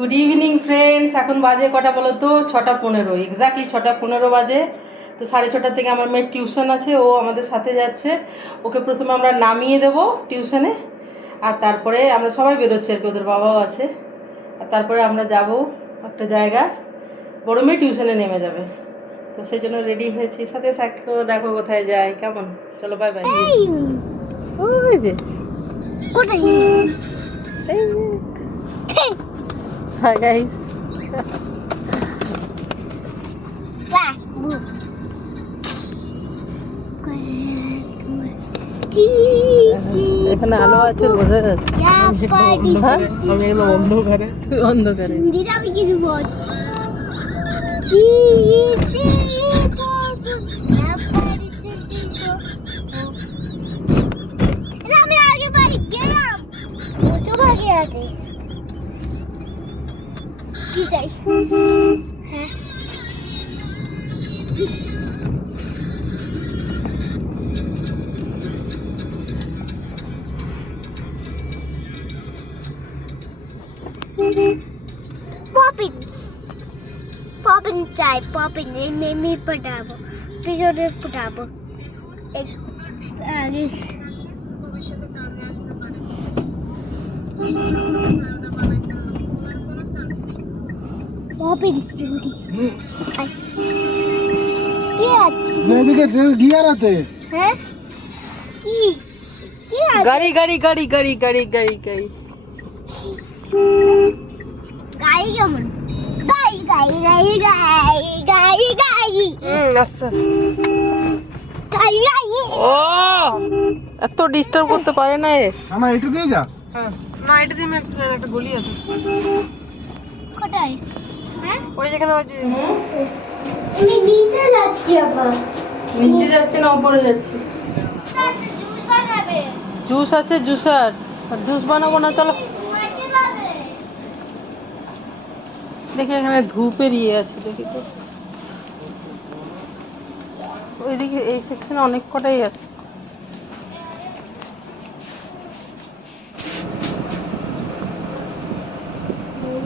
Good evening friends এখন বাজে কটা বলো তো ছটা পনেরো। এক্স্যাক্টলি ছটা পনেরো বাজে। তো সাড়ে ছটা থেকে আমার মেয়ের টিউশন আছে। ও আমাদের সাথে যাচ্ছে। ওকে প্রথমে আমরা নামিয়ে দেব টিউশনে আর তারপরে আমরা সবাই বেরোচ্ছি আর কি। ওদের বাবাও আছে। আর তারপরে আমরা যাব একটা জায়গা বড় মেয়ে টিউশনে নেমে যাবে। তো সেই জন্য রেডি হয়েছি। সাথে থাকো দেখো কোথায় যাই কেমন? চলো বাই বাই ওই যে। কোথায়? এই যে হাই গাইস বাহ বু জি জি এখানে আলো আছে বোঝা যাচ্ছে হ্যাঁ? আমি এলো অন্ধকারে তুই অন্ধকারে দিদা আমি কিছু বলছি জি জি আমি আগে বাড়ি গেলাম ওচো ভাগে আছে Poppy, poppy Poppins. Poppin चाय पॉपिन इनमें मी पटाबो पिछोड़े পপিন সিউরি কি আছে? এদিকে গিয়ার আছে। হ্যাঁ? কি? কি আছে? গাড়ি গাড়ি গাড়ি গাড়ি গাড়ি গাড়ি গাড়ি। গাই কেমন? গাই গাই গাই গাই গাই গাই হুম আস্তে গাই গাই ও! এত ডিস্টার্ব করতে পারে না এ। আমার এটা দিয়ে যাস হ্যাঁ। না এটা দিয়ে একটা গলি আছে। কোথায়? হ্যাঁ ওই যেখানে ওই যে আমি নিচে যাচ্ছি আবার। নিচে যাচ্ছে না উপরে যাচ্ছে। জুস জুস আছে জুসার আর জুস বানাবো না চলো। দেখি এখানে ধূপের ইয়ে আছে দেখি তো। ওইদিকে এই সেকশনে অনেক কটাই আছে মম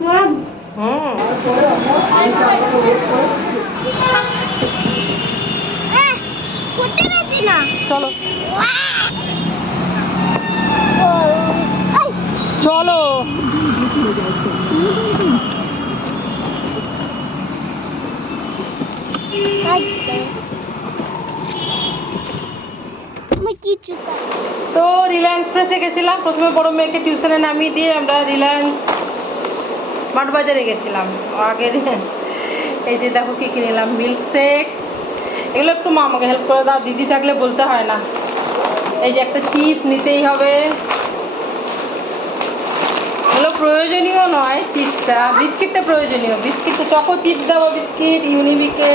হুম হ্যাঁ করতে পারছি না চলো। তো রিলায়েন্স ফ্রেশে গেছিলাম। প্রথমে বড় মেয়েকে টিউশনে নামিয়ে দিয়ে আমরা রিলায়েন্স মাঠ বাজারে গেছিলাম। আগে এই যে দেখো কি কিনে নিলাম মিল্ক শেক এগুলো একটু মা আমাকে হেল্প করে দাও, দিদি থাকলে বলতে হয় না। এই যে একটা চিপস নিতেই হবে। এগুলো প্রয়োজনীয় নয় চিপসটা বিস্কিটটা প্রয়োজনীয়। বিস্কিট তো চকো চিপস দেবো, বিস্কিট ইউনিবিকে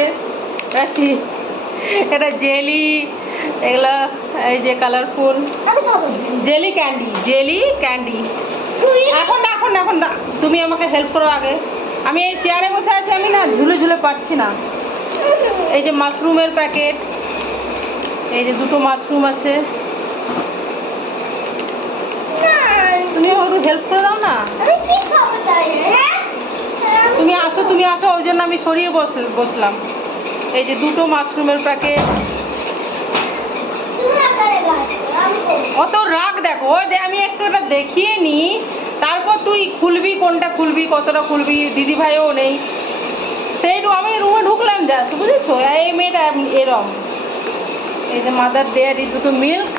এটা জেলি এগুলো, এই যে colourful jelly candy jelly candy এখন এখন এখন তুমি আমাকে হেল্প করো আগে। আমি এই চেয়ারে বসে আছি আমি না ঝুলে ঝুলে পাচ্ছি না। এই যে মাশরুমের প্যাকেট এই যে দুটো মাশরুম আছে। তুমি আমাকে হেল্প করে দাও না। হ্যাঁ? তুমি আসো তুমি আসো ওই জন্য আমি সরিয়ে বস বসলাম। এই যে দুটো মাশরুমের প্যাকেট। অত রাগ দেখো ওই দে আমি একটু ওটা দেখিয়ে নিই তারপর কোনটা খুলবি কতটা খুলবি দিদি ভাইও নেই। সেই আমি রুমে ঢুকলাম যা তুই বুঝেছ? এই মেয়েটা এরম। এই যে মাদার ডেয়ারি দুটো মিল্ক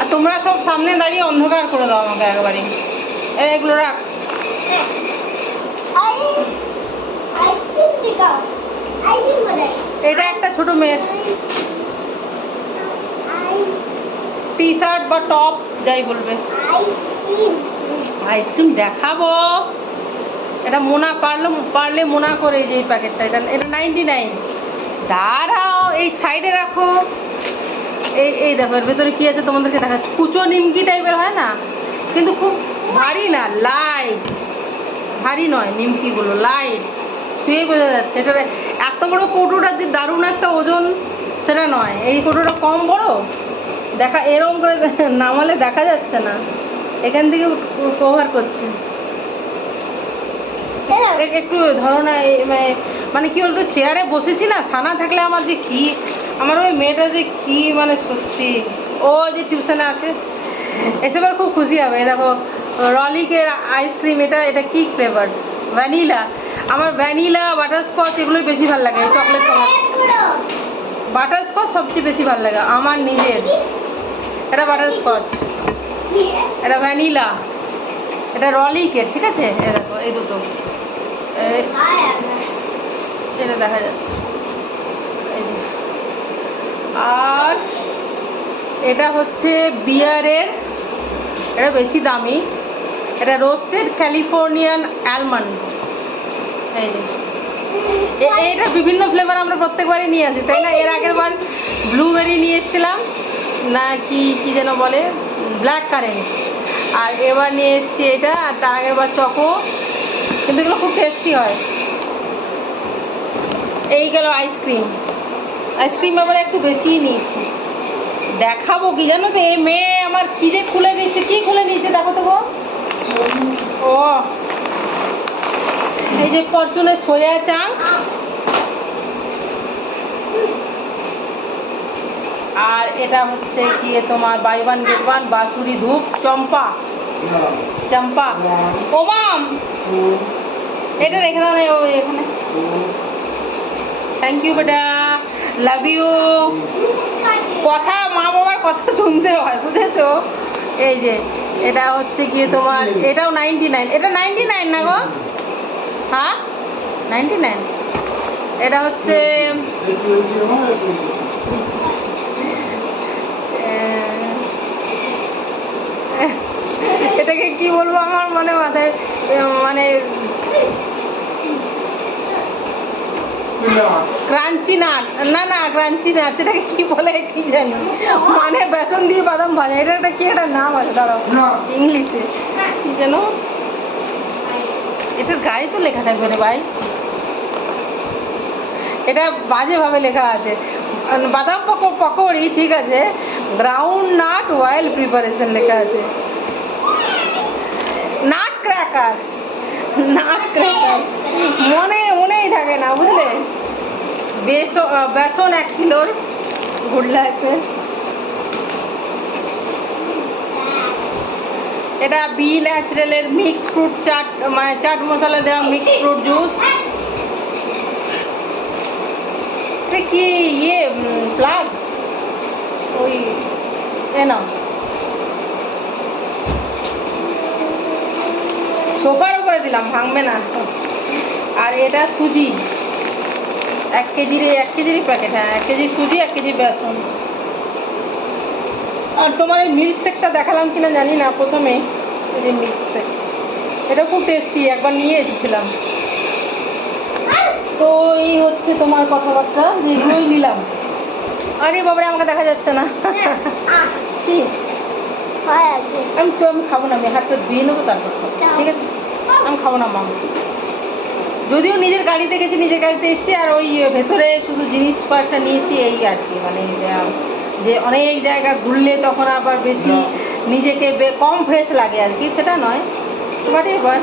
আর তোমরা সব সামনে দাঁড়িয়ে অন্ধকার করে দাও আমাকে একবারে। এই এগুলো রাখ। এটা একটা ছোট মেয়ের। টি শার্ট বা টপ যাই বলবে। আইসক্রিম দেখাবো। এটা মোনা, পারলে পারলে মোনা করে যে এই প্যাকেটটা, এটা এটা নাইনটি নাইন দাঁড়াও, এই সাইডে রাখো। এই এই দেখো, এর ভেতরে কী আছে তোমাদেরকে দেখা কুচো নিমকি টাইপের হয় না? কিন্তু খুব ভারী না লাইট ভারী নয় নিমকিগুলো লাইট শুয়ে বোঝা যাচ্ছে, এটা এত বড় কৌটোটা যে দারুণ একটা ওজন, সেটা নয়। এই কৌটোটা কম বড়? দেখা এরকম করে নামালে দেখা যাচ্ছে না। এখান থেকে কভার করছে। একটু ধরো না মানে- মানে কি বলতো চেয়ারে বসেছি না সানা থাকলে আমার যে কি আমার ওই মেয়েটা যে কি মানে সত্যি ও যে টিউশনে আছে এসে এবার খুব খুশি হবে। দেখো রলিকের আইসক্রিম এটা এটা কি ফ্লেভার ভ্যানিলা আমার ভ্যানিলা বাটারস্কচ এগুলোই বেশি ভালো লাগে চকলেট বাটারস্কচ সবচেয়ে বেশি ভালো লাগে আমার নিজের। এটা বাটারস্কচ এটা ভ্যানিলা। এটা রলিকের ঠিক আছে? এই দেখো, এই দুটো। এটা দেখা যাচ্ছে। আর এটা হচ্ছে বিয়ারের, এটা বেশি দামি। এটা রোস্টেড ক্যালিফোর্নিয়ান অ্যালমন্ড। এই এটা বিভিন্ন ফ্লেভার আমরা প্রত্যেকবারই নিয়ে আসি, তাই না? এর আগের বার ব্লুবেরি নিয়ে এসেছিলাম। না কি কি যেন বলে? ব্ল্যাক কারেন্ট আর এবার নিয়ে এসেছি এটা, আর তার আগের বার চকো। কিন্তু এগুলো খুব টেস্টি হয়। এই গেল আইসক্রিম আইসক্রিম এবার একটু বেশিই নিয়েছি। দেখাবো কি জানো তো এই মেয়ে আমার কি যে খুলে দিচ্ছে কি খুলে দিচ্ছে দেখো তো গো। ও, এই যে ফরচুনের সোয়া চাং। আর এটা হচ্ছে কি তোমার বাই ওয়ান গেট ওয়ান বাসুরি ধূপ, চম্পা। চম্পা। ও মাম! এটা রেখে দাও এখানে। থ্যাংক ইউ বেটা। লাভ ইউ কথা মা বাবার কথা শুনতে হয়, বুঝেছ? এই যে, এটা হচ্ছে গিয়ে তোমার, এটাও নাইনটি নাইন এটা নাইনটি নাইন না গো? হ্যাঁ? নাইনটি নাইন এটা হচ্ছে এটাকে কি বলব আমার মনে মাথায় মানে ক্রাঞ্চি নাট। না না ক্রাঞ্চি নাট। সেটাকে কি বলে কি জানি। মানে বেসন দিয়ে বাদাম ভাজা। এটা একটা কি একটা নাম আছে দাঁড়াও। ইংলিশে। কি যেন এটার গায়ে তো লেখা থাকবে রে ভাই। এটা বাজেভাবে লেখা আছে। বাদাম পকো পকোড়ি ঠিক আছে। গ্রাউন্ড নাট অয়েল প্রিপারেশন লেখা আছে। নাট ক্র্যাকার নাট ক্র্যাকার মনে, মনেই থাকে না, বুঝলে? বেসন বেসন এক কিলোর গুড লাগছে এটা বি ন্যাচারালের মিক্স ফ্রুট চাট মানে চাট মশলা দেওয়া মিক্স ফ্রুট জুস এটা কি ইয়ে প্লাগ ওই, এ না সোফার উপরে দিলাম ভাঙবে না আর এটা সুজি। এক কেজির এক কেজিরই প্যাকেট হ্যাঁ এক কেজি সুজি এক কেজি বেসন। আর তোমার এই মিল্ক শেকটা দেখালাম কিনা জানি না প্রথমে। এই যে মিল্ক শেক এটা খুব টেস্টি একবার নিয়ে এসেছিলাম। তো এই হচ্ছে তোমার কথাবার্তা যেগুলোই নিলাম। আরে বাবারে আমাকে দেখা যাচ্ছে না। কি? আমি চো আমি খাব না আমি হাতটা ধুয়ে নেব তারপর ঠিক আছে? আমি খাব না মা। যদিও নিজের গাড়িতে গেছি নিজের গাড়িতে এসেছি আর ওই ভেতরে শুধু জিনিস কয়েকটা নিয়েছি এই আর কি মানে যে অনেক জায়গা ঘুরলে তখন আবার বেশি নিজেকে বে- কম ফ্রেশ লাগে আর কি সেটা নয় বাট এবার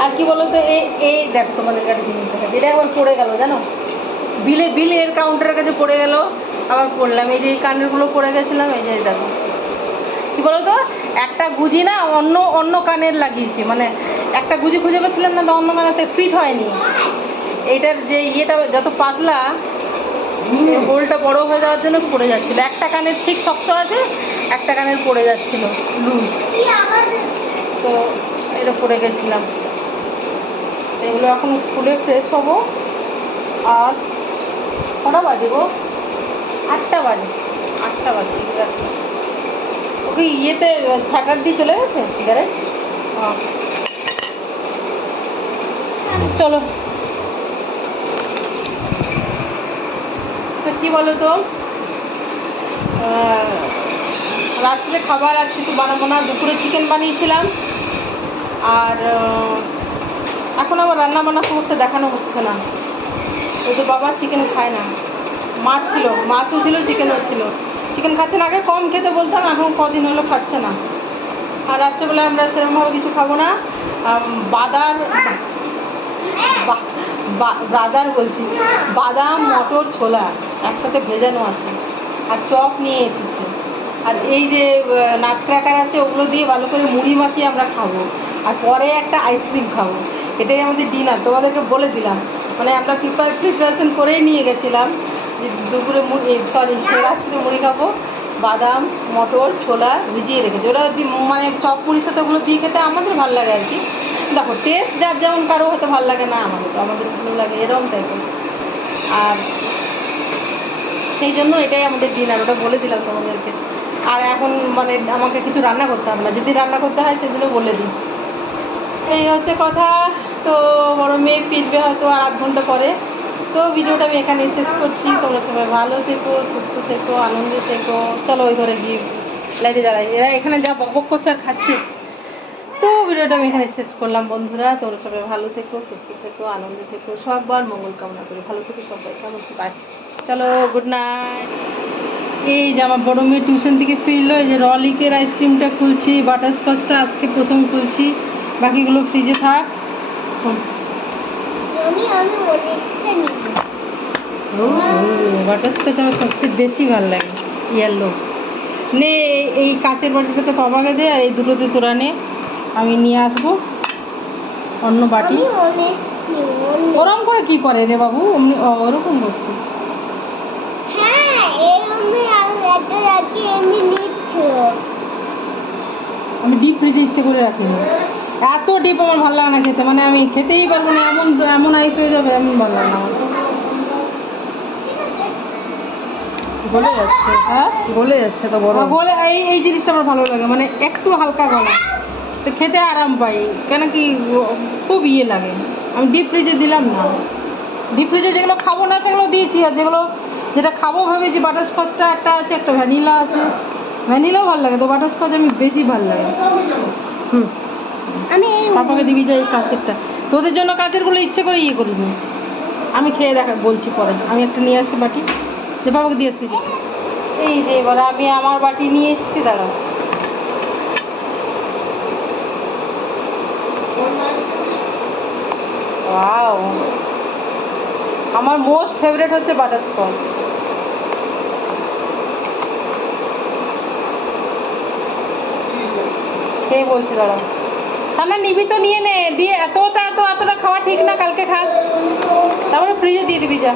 আর কি বলো তো এই এই দেখো তোমাদের গাড়ি জিনিস দেখা এটা একবার পড়ে গেল জানো? বিলে বিলের কাউন্টারের কাছে পড়ে গেল আবার পড়লাম এই যে এই কানেরগুলো পড়ে গেছিলাম এই যে দেখো। কি বলতো একটা গুজি না অন্য অন্য কানের লাগিয়েছি মানে একটা গুজি খুঁজে পাচ্ছিলাম না, অন্য কানেতে ফিট হয়নি। এইটার যে ইয়েটা, যত পাতলা হোলটা বড় হয়ে যাওয়ার জন্য পড়ে যাচ্ছিল। একটা কানের ঠিক শক্ত আছে, একটা কানের পড়ে যাচ্ছিল লুজ তো এটা পড়ে গেছিলাম। এগুলো এখন খুলে ফ্রেশ হব। আর কটা বাজে গো? আটটা বাজে। আটটা বাজে। ওকে ইয়েতে স্যাটার দিয়ে চলে গেছে গ্যারেজ চলো। তো কি বলো তো রাত্রে খাবার আর কিছু বানাবো না, দুপুরে চিকেন বানিয়েছিলাম। আর এখন আবার রান্না বান্না একটা দেখানো হচ্ছে না। ওই তো বাবা চিকেন খায় না। মাছ ছিল মাছও ছিল চিকেনও ছিল। চিকেন খাচ্ছে না আগে, কম খেতে বলতাম, এখন কদিন হলো খাচ্ছে না। আর রাত্রেবেলা আমরা সেরকমভাবে কিছু খাব না। বাদার বাদার বলছি, বাদাম, মটর, ছোলা, একসাথে ভেজানো আছে। আর চপ নিয়ে এসেছে। আর এই যে নাট ক্র্যাকার আছে, ওগুলো দিয়ে ভালো করে মুড়ি মাখিয়ে আমরা খাব। আর পরে একটা আইসক্রিম খাব। এটাই আমাদের ডিনার তোমাদেরকে বলে দিলাম। মানে আমরা প্রিপার প্রিপারেশন করেই নিয়ে গেছিলাম যে দুপুরে মুড়ি সরি রাত্রে মুড়ি খাব। বাদাম, মটর, ছোলা ভিজিয়ে রেখেছি। ওরা মানে চপ মুড়ির সাথে ওগুলো দিয়ে খেতে আমাদের ভালো লাগে আর কি। দেখো টেস্ট যার যেমন কারও হতে ভালো লাগে না আমাদের আমাদের ভালো লাগে এরকম টাইপের আর সেই জন্য এটাই আমাদের দিন ডিনার ওটা বলে দিলাম তোমাদেরকে। আর এখন মানে আমাকে কিছু রান্না করতে হবে না, যদি রান্না করতে হয় সেগুলো বলে দিই। এই হচ্ছে কথা, তো বড় মেয়ে ফিরবে হয়তো আর আধ ঘণ্টা পরে। তো ভিডিওটা আমি এখানে শেষ করছি। তোমরা সবাই ভালো থেকো, সুস্থ থেকো, আনন্দে থেকো। চলো ওই ঘরে গিয়ে লাইটে জ্বালাই। এরা এখানে যা বকবক করছে আর খাচ্ছে। তো ভিডিওটা আমি এখানে শেষ করলাম বন্ধুরা। তোমরা সবাই ভালো থেকো সুস্থ থেকো আনন্দে থেকো সবার মঙ্গল কামনা করি। ভালো থেকো সবাই কেমন বাই চলো গুড নাইট এই যে আমার বড় মেয়ে টিউশন থেকে ফিরলো এই যে রলিকের আইসক্রিমটা খুলছি বাটারস্কচটা আজকে প্রথম খুলছি। বাকিগুলো ফ্রিজে থাক। বাটারস্কচ আমার সবচেয়ে বেশি ভালো লাগে ইয়েলো নে এই- কাঁচের বাটিটাতে পাপাকে দে আর এই দুটোতে তোরা নে। আমি নিয়ে আসব। অন্য বাটি। আমি ওরম করে কি করে রে বাবু? অমনি ওরকম করছিস। হ্যাঁ আমি ডিপ ফ্রিজে ইচ্ছে করে রাখি এত ডিপ আমার ভালো লাগে না খেতে। মানে আমি খেতেই পারব না এমন এমন আইস হয়ে যাবে এমন ভালো লাগে না গলে যাচ্ছে হ্যাঁ? গলে যাচ্ছে তো আমার গলে এই এই জিনিসটা আমার ভালো লাগে। মানে একটু হালকা গলা। তো খেতে আরাম পাই কেন কি খুব ইয়ে লাগে। আমি ডিপ ফ্রিজে দিলাম না। ডিপ ফ্রিজে যেগুলো খাব না সেগুলো দিয়েছি। আর যেগুলো যেটা খাব ভেবেছি বাটারস্কচটা একটা আছে একটা ভ্যানিলা আছে। ভ্যানিলাও ভালো লাগে তো বাটারস্কচ আমি বেশি ভালো লাগে। হুম। আমি পাপাকে দিবি যাই কাঁচেরটা। তোদের জন্য কাঁচেরগুলো ইচ্ছে করে ইয়ে করিনি আমি খেয়ে দেখা বলছি পরে। আমি একটা নিয়ে আসছি বাটি। যে বাবাকে দিয়ে আসবি। এই যে এবার আমি আমার বাটি নিয়ে এসেছি দাঁড়া ওয়াও আমার মোস্ট ফেভারিট হচ্ছে বাটারস্কচ খেয়ে বলছি দাঁড়া? সানা নিবি তো, নিয়ে নে। দিয়ে এতটা, এত, এতটা খাওয়া ঠিক না, কালকে খাস। তারপরে ফ্রিজে দিয়ে দিবি, যা।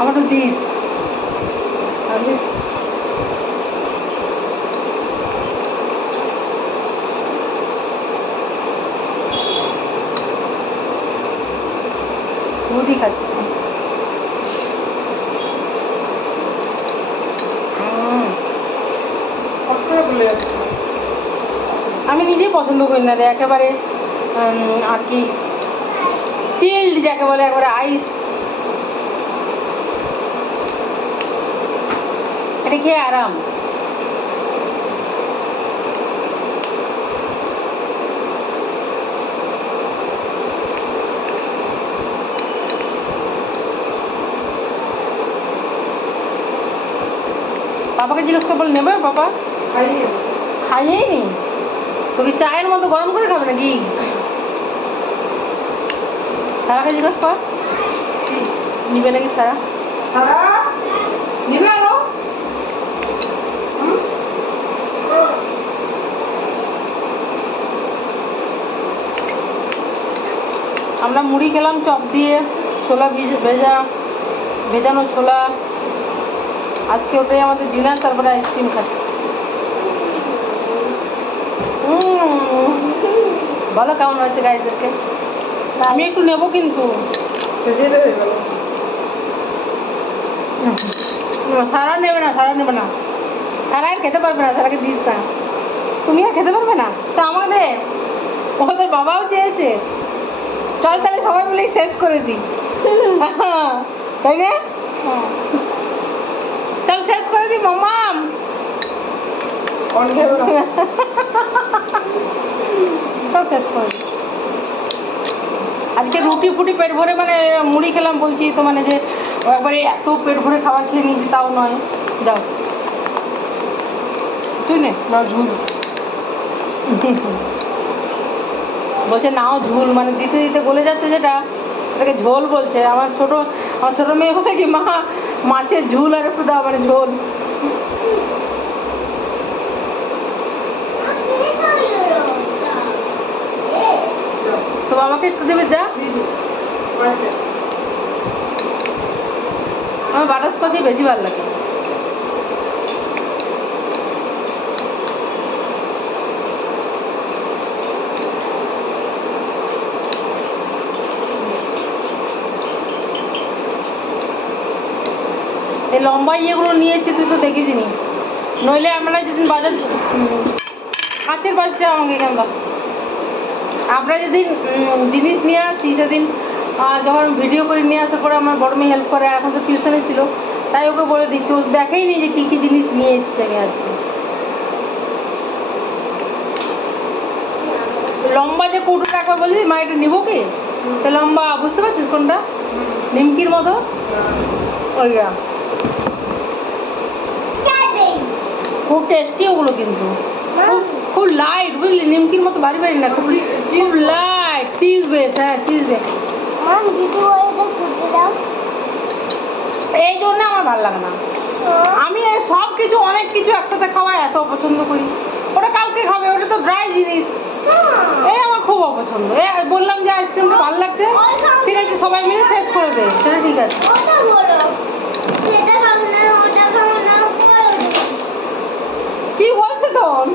আমার তো দিস আর দিস খাচ্ছি গলে যাচ্ছে। আমি নিজেই পছন্দ করি না রে একেবারে আর কি চিল্ড যাকে বলে একবারে আইস এটা খেয়ে আরাম। বাবাকে জিজ্ঞেস করে বলে নেবে বাবা? খাইয়েই নি। তো কি চায়ের মতো গরম করে খাবে নাকি? সারাকে জিজ্ঞেস কর। নিবে নাকি সারা? সারা? নিবে আরও? আমরা মুড়ি খেলাম চপ দিয়ে ছোলা ভেজা ভেজানো ছোলা আজকে ওটাই আমাদের ডিনার তারপরে আইসক্রিম খাচ্ছি। বলো কেমন হয়েছে গাইদেরকে আমি একটু নেব কিন্তু। সারা নেবে না সারা নেবে না। সারা খেতে পারবে না সারাকে দিস না। তুমি আর খেতে পারবে না? তা আমাদের ওদের বাবাও চেয়েছে। চল তাহলে সবাই মিলে শেষ করে দিই। তাই না? চল শেষ করে না চল শেষ করে আজকে রুটি ফুটি পেট ভরে মানে মুড়ি খেলাম বলছি তো মানে যে একবারে এত পেট ভরে খাবার খেয়ে নিয়েছি তাও নয়। যাও। তুই নে। না ঝুল। বলছে নাও ঝুল মানে দিতে দিতে গলে যাচ্ছে যেটা এটাকে ঝোল বলছে। আমার ছোট আমার ছোট মেয়ে কোথায় কি মা মাছের ঝুল আর একটু দাও মানে ঝোল। তো বাবাকে একটু দেবে, যা। আমার বাটারস্কচই বেশি ভালো লাগে। এই লম্বা ইয়েগুলো নিয়েছি তুই তো দেখিসনি। নইলে আমরা যেদিন বাজার কাঁচের বাজারটা আমাকে কেন আমরা যেদিন জিনিস নিয়ে আসি সেদিন যখন ভিডিও করে নিয়ে আসার পরে আমার বড় মেয়ে হেল্প করে এখন তো টিউশনে ছিল তাই ওকে বলে দিচ্ছি ও দেখেই নি যে কী কী জিনিস নিয়ে এসেছি আমি আজকে। লম্বা যে কৌটোটা একবার বলছি মা এটা নিবো কি? লম্বা বুঝতে পারছিস কোনটা? নিমকির মতো? ওইটা খুব টেস্টি ওগুলো কিন্তু। খুব খুব লাইট বুঝলি? নিমকির মতো ভারী ভারী না খুব খুব লাইট চিজ বেস হ্যাঁ চিজ বেস করতে দাও এই জন্য আমার ভালো লাগে না। আমি সব কিছু অনেক কিছু একসাথে খাওয়া এত অপছন্দ করি। ওটা কালকে খাবে ওটা তো ড্রাই জিনিস। এই আমার খুব অপছন্দ। এ বললাম যে আইসক্রিমটা ভালো লাগছে। ঠিক আছে সবাই মিলে শেষ করে দে। ঠিক আছে ওটা বলো সেটা খাব না ওটা খাব না পরে বলছে শোন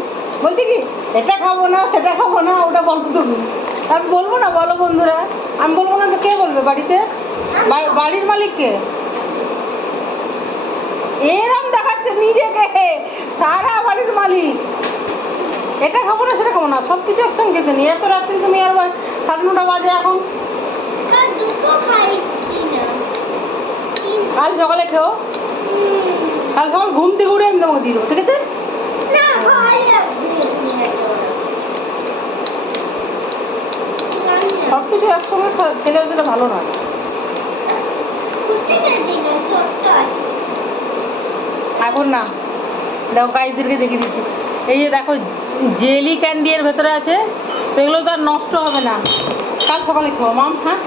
বলছি কি এটা খাব না সেটা খাব না ওটা বলব তুমি আমি বলব না বলো বন্ধুরা। আমি বলব না তো কে বলবে বাড়িতে? বাড়ির মালিক কে? এরম দেখাচ্ছে নিজেকে। সারা বাড়ির মালিক। এটা খাব না সেটা খাব না সব কিছু একসঙ্গে খেতে নিই এত রাত্রি তুমি আর সাড়ে নটা বাজে এখন। কাল সকালে খেও। কাল সকাল ঘুম থেকে উঠে আমি তোমাকে দিয়ে দেবো ঠিক আছে? না সব কিছু একসঙ্গে খেলে সেটা ভালো না এখন না দেখো গাইদেরকে দেখিয়ে দিচ্ছি। এই যে দেখো জেলি ক্যান্ডি এর ভেতরে আছে এগুলো তো আর নষ্ট হবে না। কাল সকালে খাও মাম হ্যাঁ?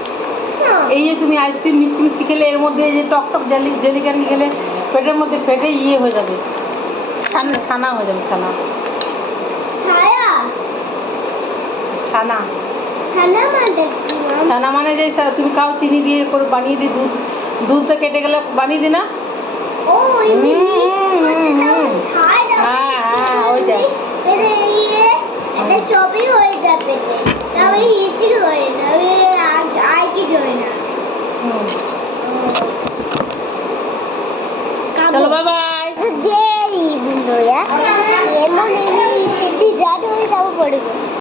এই যে তুমি আইসক্রিম মিষ্টি মিষ্টি খেলে এর মধ্যে এই যে টক টক জেলি জেলি ক্যান্ডি খেলে পেটের মধ্যে ফেটে ইয়ে হয়ে যাবে। ছানা ছানা হয়ে যাবে ছানা। ছায়া? ছানা। ছানা মানে? ছানা মানে যে তুমি খাও চিনি দিয়ে করে বানিয়ে দিই দুধ। দুধটা কেটে গেলে বানিয়ে দিই না? ও হ্যাঁ, হ্যাঁ, ওইটাই। পেটে ইয়ে হয়ে। তবে হিচি হয়ে যাবে আর হয় না। চলো বাবা ಮಾಡಿದರು